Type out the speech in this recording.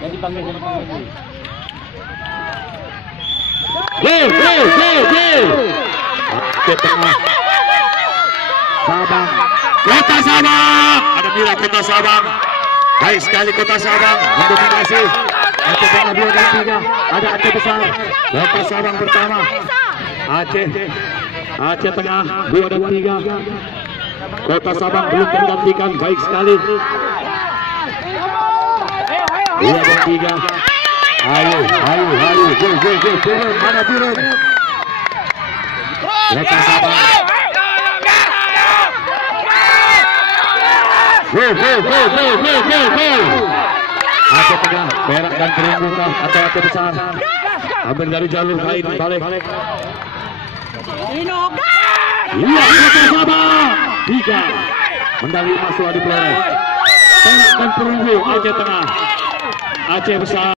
Jadi panggil. Ke tengah. Sabang. Kota Sabang. Ada Mira Kota Sabang. Baik sekali Kota Sabang mendominasi. Aceh tengah 2 dan 3. Ada Aceh besar. Kota Sabang pertama. Aceh tengah 2 dan 3. Kota Sabang belum tergantikan. Baik sekali. 2 dan 3. Ayo. Go. Turun. Mana turun? Kota Sabang. Go. Aceh tengah, Perak dan Perunggu kah atau Aceh besar? Ambil dari jalur lain, balik. Iya, Kota Sabang 3. Medali emas Adi Pelores. Perak dan Perunggu, Aceh tengah, Aceh besar.